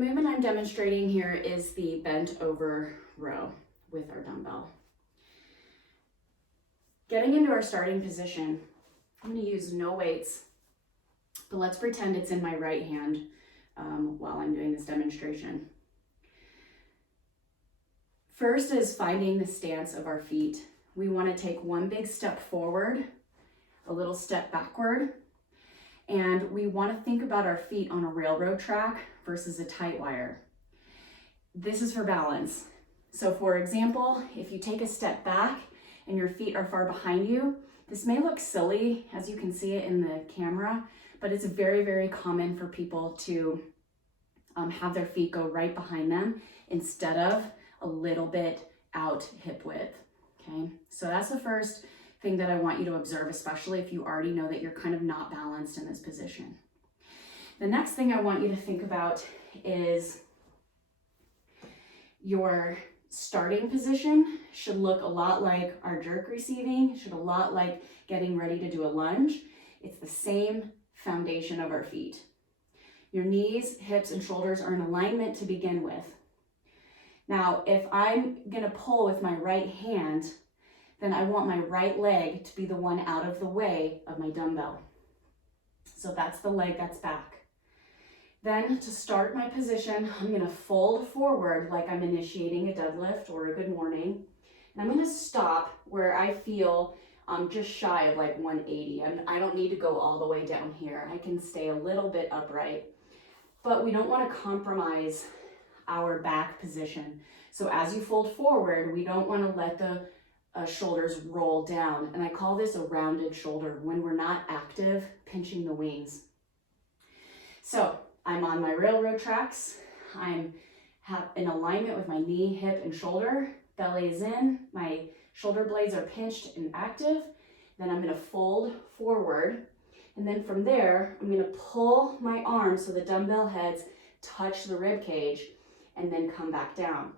movement I'm demonstrating here is the bent over row with our dumbbell. Getting into our starting position, I'm going to use no weights, but let's pretend it's in my right hand while I'm doing this demonstration. First is finding the stance of our feet. We want to take one big step forward, a little step backward, and we want to think about our feet on a railroad track versus a tight wire. This is for balance. So for example, if you take a step back and your feet are far behind you, this may look silly as you can see it in the camera, but it's very, very common for people to have their feet go right behind them instead of a little bit out hip width, okay? So that's the first thing that I want you to observe, especially if you already know that you're kind of not balanced in this position. The next thing I want you to think about is your starting position should look a lot like our jerk receiving, should a lot like getting ready to do a lunge. It's the same foundation of our feet. Your knees, hips, and shoulders are in alignment to begin with. Now, if I'm gonna pull with my right hand, then I want my right leg to be the one out of the way of my dumbbell. So that's the leg that's back. Then to start my position, I'm gonna fold forward like I'm initiating a deadlift or a good morning. And I'm gonna stop where I feel just shy of like 180. I don't need to go all the way down here. I can stay a little bit upright, but we don't wanna compromise our back position. So as you fold forward, we don't wanna let the shoulders roll down. And I call this a rounded shoulder when we're not active, pinching the wings. So I'm on my railroad tracks. I'm in alignment with my knee, hip, and shoulder. Belly is in, my shoulder blades are pinched and active. Then I'm gonna fold forward. And then from there, I'm gonna pull my arms so the dumbbell heads touch the rib cage and then come back down.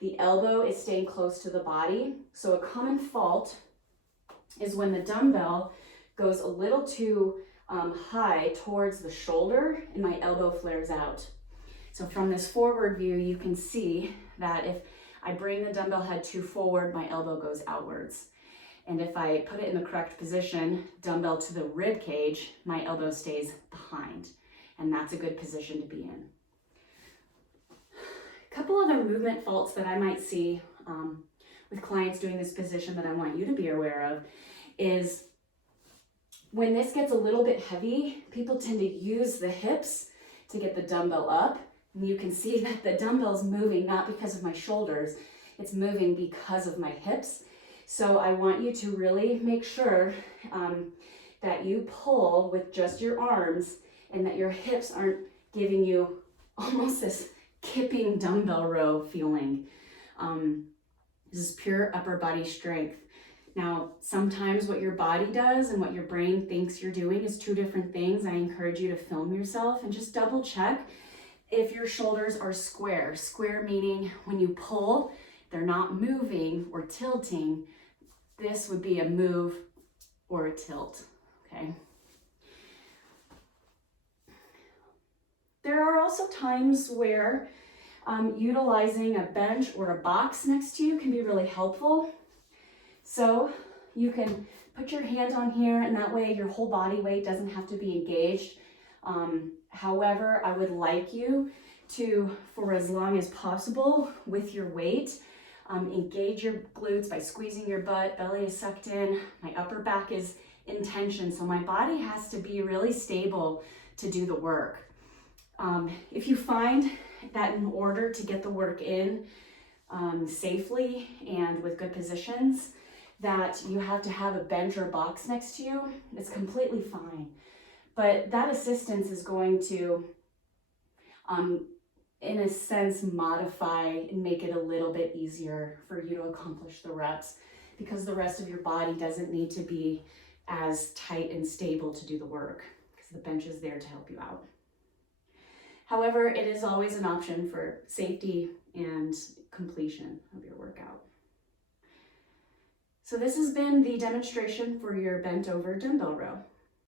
The elbow is staying close to the body. So a common fault is when the dumbbell goes a little too high towards the shoulder and my elbow flares out. So from this forward view, you can see that if I bring the dumbbell head too forward, my elbow goes outwards. And if I put it in the correct position, dumbbell to the rib cage, my elbow stays behind. And that's a good position to be in. A couple other movement faults that I might see with clients doing this position that I want you to be aware of is when this gets a little bit heavy, people tend to use the hips to get the dumbbell up. And you can see that the dumbbell's moving not because of my shoulders, it's moving because of my hips. So I want you to really make sure that you pull with just your arms and that your hips aren't giving you almost this kipping dumbbell row feeling. This is pure upper body strength. Now, sometimes what your body does and what your brain thinks you're doing is two different things. I encourage you to film yourself and just double check if your shoulders are square. Square meaning when you pull, they're not moving or tilting. This would be a move or a tilt, okay? There are also times where utilizing a bench or a box next to you can be really helpful. So you can put your hand on here and that way your whole body weight doesn't have to be engaged. However, I would like you to, for as long as possible with your weight, engage your glutes by squeezing your butt, belly is sucked in, my upper back is in tension, so my body has to be really stable to do the work. If you find that in order to get the work in safely and with good positions, that you have to have a bench or box next to you, it's completely fine. But that assistance is going to, in a sense, modify and make it a little bit easier for you to accomplish the reps because the rest of your body doesn't need to be as tight and stable to do the work because the bench is there to help you out. However, it is always an option for safety and completion of your workout. So this has been the demonstration for your bent over dumbbell row.